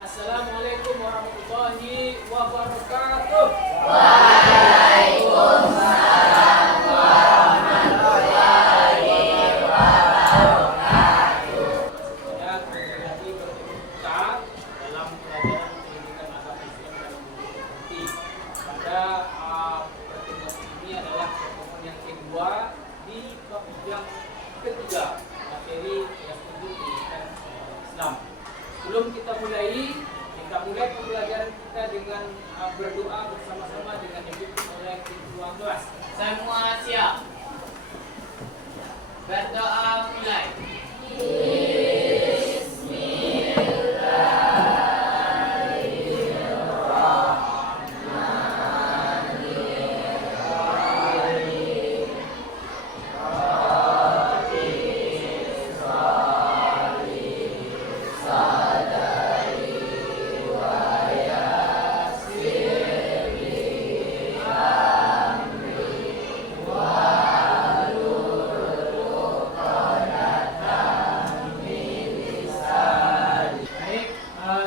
Assalamualaikum warahmatullahi wabarakatuh. Waalaikumsalam warahmatullahi wabarakatuh. Ya, kembali lagi bertemu kita dalam pelajaran pendidikan agama Islam dan budaya nanti. Pada pertemuan ini adalah pertemuan yang kedua di bab yang ketiga materi yang pendidikan Islam. Sebelum kita mulai pembelajaran kita dengan berdoa bersama-sama dengan dipimpin oleh ketua kelas. Semua siap. Berdoa mulai.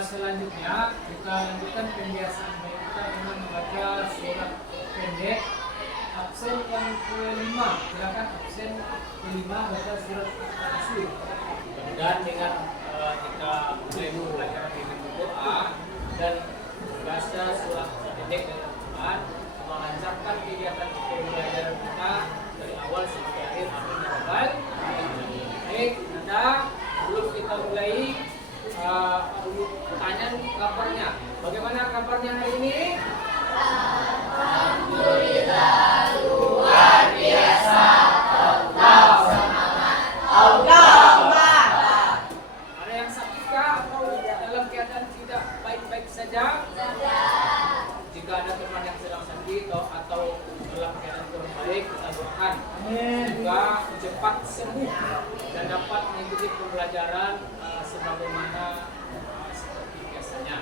Selanjutnya kita lanjutkan pembiasaan baik kita dengan membaca surat pendek absen yang kelima. Silakan absen kelima baca surat Al-Asr. Dan dengan kita mulai pelajaran dengan berdoa dan membaca surat pendek dengan Al-Quran, melancarkan kegiatan pembelajaran kita dari awal sampai akhir. Amin ya rabbal alamin. Baik, Nanda, sebelum kita mulai pertanyaan kabarnya. Bagaimana kabarnya hari ini? Alhamdulillah luar biasa. Allah semangat. Allah Akbar. Ada yang sakitkah atau dalam keadaan tidak baik-baik saja? Jika ada teman yang sedang sakit atau dalam keadaan kurang baik, kita doakan semoga cepat sembuh dan dapat mengikuti pembelajaran sebagaimana seperti biasanya.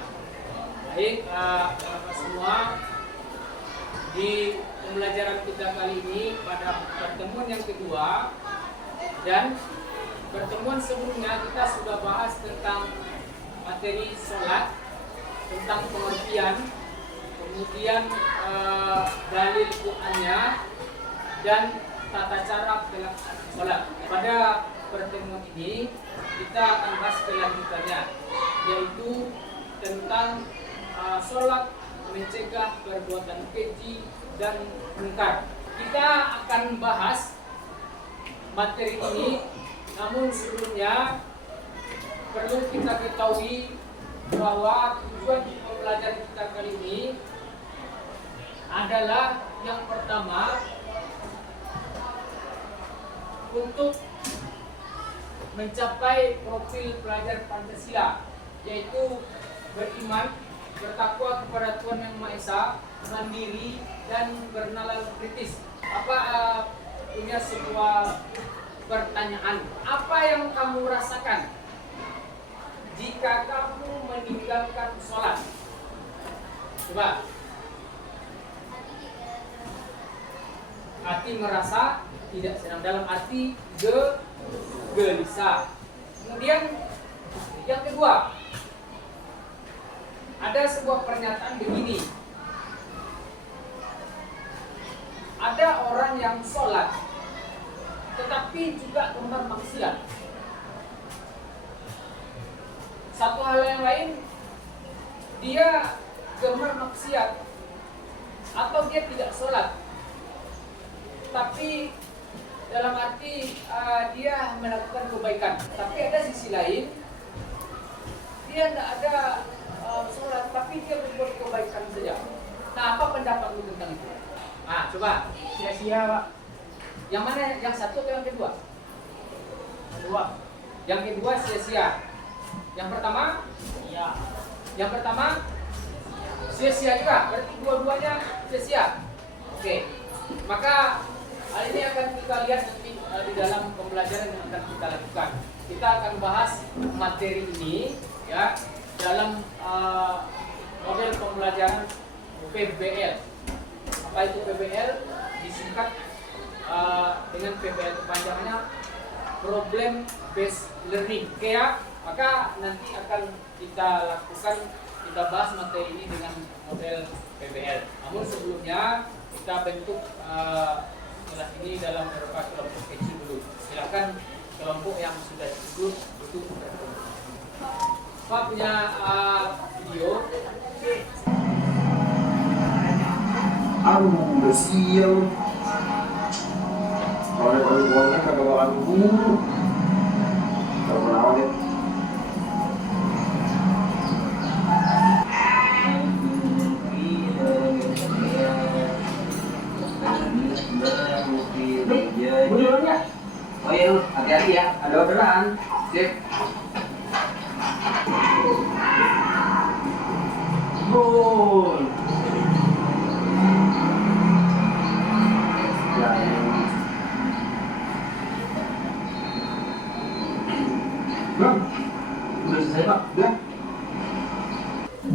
Baik, teman-teman semua, di pembelajaran kita kali ini pada pertemuan yang kedua dan pertemuan sebelumnya kita sudah bahas tentang materi sholat, tentang pengertian, kemudian dalil Qur'annya dan tata cara pelaksanaan sholat. Pada pertemuan ini kita akan bahas kelanjutannya, yaitu tentang sholat mencegah perbuatan keji dan mungkar. Kita akan bahas materi ini, namun sebelumnya perlu kita ketahui bahwa tujuan pembelajaran kita kali ini adalah yang pertama untuk mencapai profil pelajar Pancasila, yaitu beriman, bertakwa kepada Tuhan Yang Maha Esa, mandiri dan bernalar kritis. Punya sebuah pertanyaan, apa yang kamu rasakan jika kamu meninggalkan sholat? Coba. Hati merasa tidak senang, dalam arti gelisah. Kemudian yang kedua, ada sebuah pernyataan begini. Ada orang yang sholat tetapi juga gemar maksiat. Satu hal yang lain, dia gemar maksiat atau dia tidak sholat, tapi dalam arti dia melakukan kebaikan. Tapi ada sisi lain, dia tidak ada sholat, tapi dia berbuat kebaikan saja. Nah, apa pendapatmu tentang itu? Nah, coba. Sia-sia, Pak. Yang mana? Yang satu atau yang kedua? Kedua. Yang kedua sia-sia. Yang pertama? Iya. Yang pertama? Sia-sia juga. Berarti dua-duanya sia-sia. Oke. Maka hal ini akan kita lihat nanti di dalam pembelajaran yang akan kita lakukan. Kita akan bahas materi ini ya dalam model pembelajaran PBL. Apa itu PBL? Disingkat dengan PBL kepanjangannya Problem Based Learning. Oke ya? Maka nanti akan kita lakukan, kita bahas materi ini dengan model PBL. Namun sebelumnya kita bentuk setelah ini dalam beberapa kelompok kecil dulu. Silakan kelompok yang sudah disebut untuk bertemu. Pak punya video. Ang bersiul. Kalau kagak bakal guru. Kalau merawat ya. Bunyinya. Oh iya, hati-hati ya. Ada orderan. Sip. Gol. Bang, udah selesai Pak? Udah.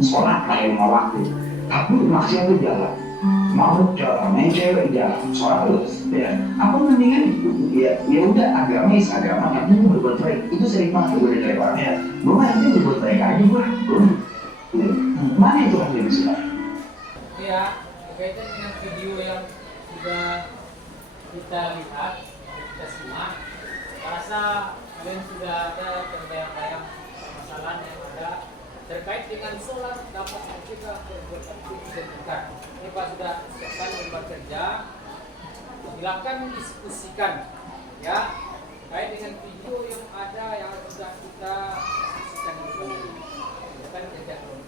Sholat kayak lima waktu, tapi maksiat itu jalan. Mau jalan, main cewek jalan, sholat terus. Ya, apa mendingan ya udah agamis agama yang penting berbuat baik. Itu sering banget gue dari orangnya. Gue mah yang penting berbuat baik aja gue. Mana itu kan lebih suka? Ya, berkaitan dengan video yang sudah kita lihat, kita simak, saya rasa kalian sudah ada terbayang-bayang permasalahan yang ada terkait dengan sholat dapat mencegah perbuatan kesyirikan. Ini Pak sudah siapkan lembar kerja, silakan diskusikan ya terkait dengan video yang ada yang sudah kita diskusikan ini. Silakan kerja dulu.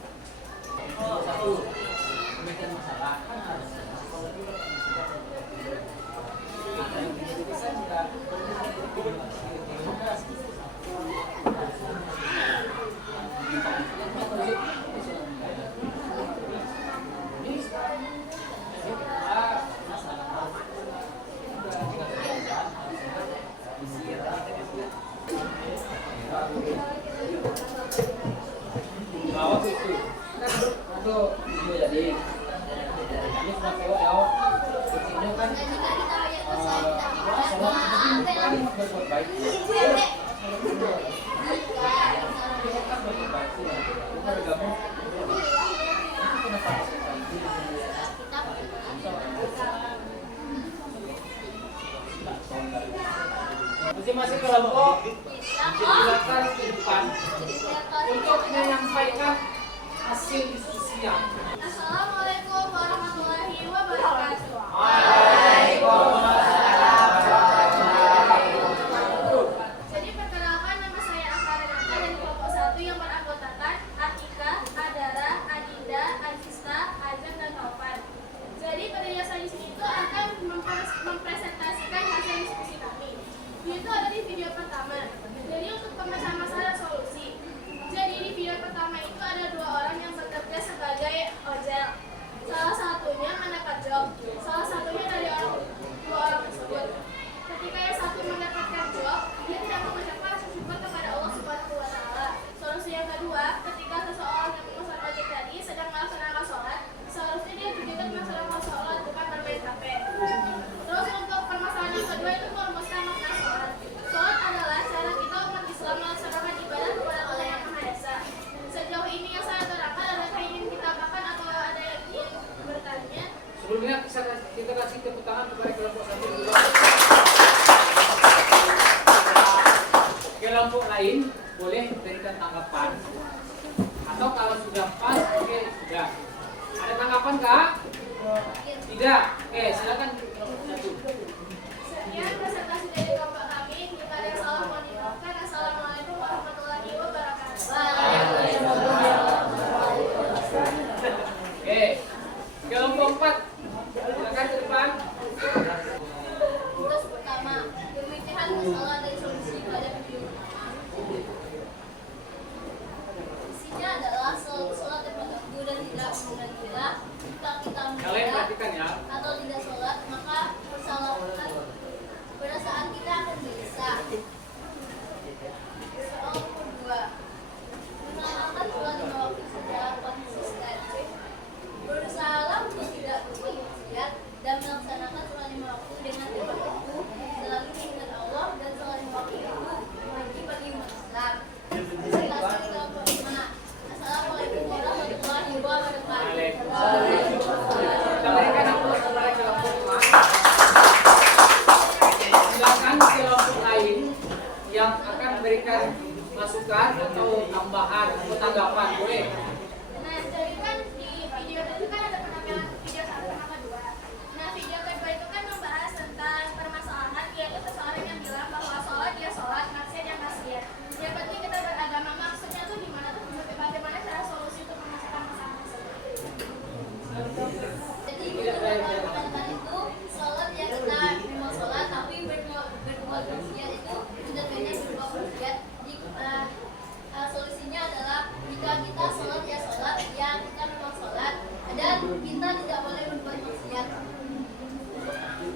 Satu, pemecah masalah kan harus masing-masing kelompok silakan ke depan untuk menyampaikan hasil diskusinya. Assalamualaikum warahmatullahi wabarakatuh. Jadi perkenalkan, nama saya Akara Nata dari kelompok 1 yang beranggotakan Atika, Adara, Adinda, Azista, Azam, dan Taufan. Jadi penjelasan di sini itu akan mempresentasikan hasil diskusi kami. Itu ada di video pertama. Jadi untuk pemecahan masalah dan solusi. Jadi di video pertama itu ada 2 orang yang bekerja sebagai ojek. Salah satunya mendapat job, salah satunya dari 2 orang tersebut. Ketika yang satu mendapatkan job, dia tidak mengucapkan rasa syukur kepada Allah Subhanahu wa Ta'ala. Solusi yang kedua, ketika seseorang yang memesan ojek tadi sedang melaksanakan sholat, seharusnya dia tujukan melaksanakan sholat bukan bermain HP. Terus untuk permasalahan yang kedua itu merumuskan makna sholat. Sholat adalah cara kita umat Islam melaksanakan ibadah kepada Allah yang Maha Esa. Sejauh ini yang saya terangkan, adakah ingin ditambahkan atau ada yang ingin bertanya? Sebelumnya kita kasih tepuk tangan kepada kelompok 1 dulu. Kelompok lain boleh berikan tanggapan atau kalau sudah pas, oke, sudah. Ada tanggapan kak? Tidak. Oke, silakan kelompok 1. Sekian presentasi dari kelompok kami. Jika ada yang salah mohon dimaafkan. Assalamualaikum warahmatullahi wabarakatuh. Oke, kelompok 4. Silakan ke depan. Tugas pertama, pemikiran masalah dan solusi pada video pertama. Isinya adalah sholat yang waktu dan tidak menggantilah. Jika kita Kalian mengira perhatikan ya. atau tidak sholat, maka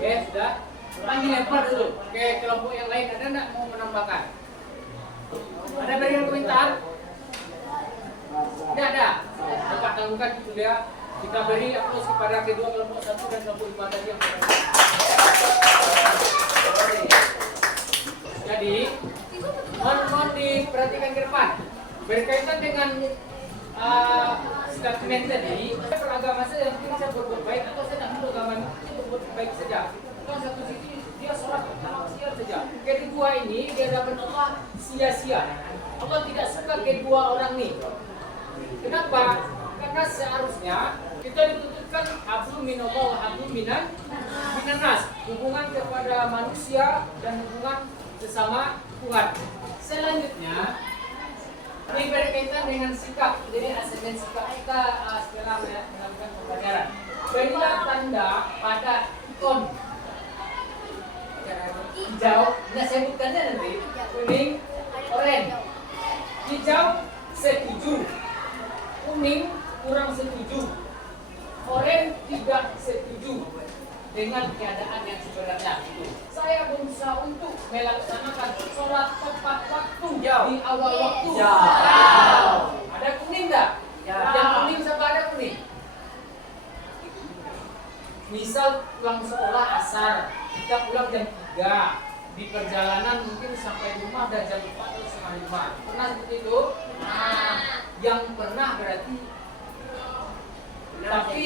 Oke, sudah. Sekarang dilempar dulu ke kelompok yang lain. Ada nggak mau menambahkan? Ada berikan komentar? Tidak ada. Dapat tangguhkan itu dia. Kita beri aplaus kepada kedua kelompok 1 dan kelompok 5 tadi yang jadi, mohon diperhatikan ke depan. Berkaitan dengan statement tadi, beragama saja yang bisa berbuat baik atau saya tidak beragama itu berbuat baik saja. Atau satu sisi dia sholat maksiat saja. Kedua ini dia dapat Allah sia-sia. Allah tidak suka kedua orang ini. Kenapa? Karena seharusnya kita dituntutkan hablum minallah wa hablum minannas, hubungan kepada manusia dan hubungan sesama umat. Selanjutnya ini berkaitan dengan sikap. Jadi asesmen sikap kita setelah melakukan pembelajaran. Berilah tanda pada ikon hijau. Nah, sebutkannya nanti kuning, oranye. Hijau setuju, kuning kurang setuju, oranye tidak setuju dengan keadaan yang sebenarnya itu. Saya berusaha untuk melaksanakan sholat tepat waktu di awal waktu. Ada kuning nggak? Yang kuning siapa ada kuning? Misal pulang sekolah asar, kita pulang jam 3. Di perjalanan mungkin sampai rumah udah jam 4 atau setengah 5. Pernah seperti itu? Nah, yang pernah berarti. Tapi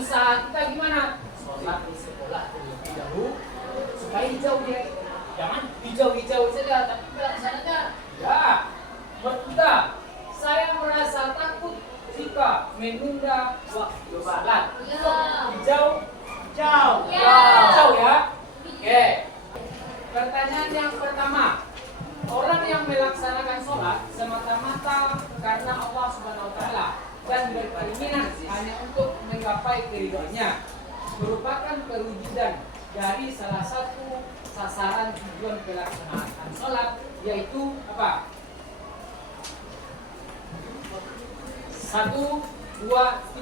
usaha kita gimana? Sholat di sekolah terlebih dahulu supaya hijau dia. Jangan hijau-hijau saja, tapi pelaksananya ya. Berkuda. Saya merasa takut jika menunda waktu sholat. Hijau, hijau ya. Oke. Pertanyaan yang pertama, orang yang melaksanakan sholat semata-mata karena Allah Subhanahu Wa Taala dan berkeinginan hanya untuk menggapai keridhaannya merupakan perwujudan dari salah satu sasaran tujuan pelaksanaan sholat, yaitu apa? 1, 2,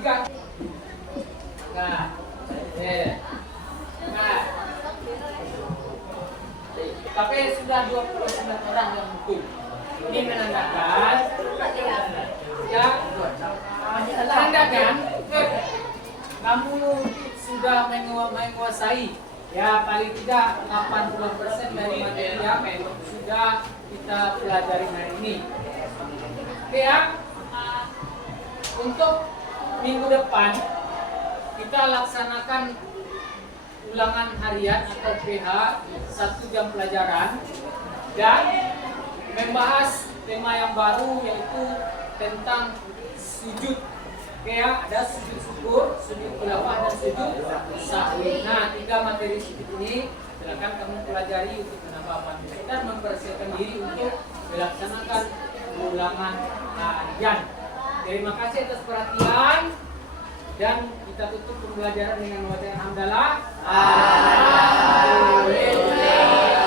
3. Nah, tapi sudah 29 orang yang betul. Ini menandakan ya, menandakan kamu sudah menguasai ya paling tidak 80% dari materi yang sudah kita pelajari hari ini. Oke ya, untuk minggu depan kita laksanakan ulangan harian atau PH 1 jam pelajaran dan membahas tema yang baru yaitu tentang sujud. Oke ya, ada sujud syukur, sujud tilawah dan sujud sahwi. Nah, 3 materi sujud ini silakan kamu pelajari untuk menambah pemahaman dan mempersiapkan diri untuk melaksanakan ulangan harian. Terima kasih atas perhatian dan kita tutup pembelajaran dengan bacaan hamdalah. Alhamdulillah.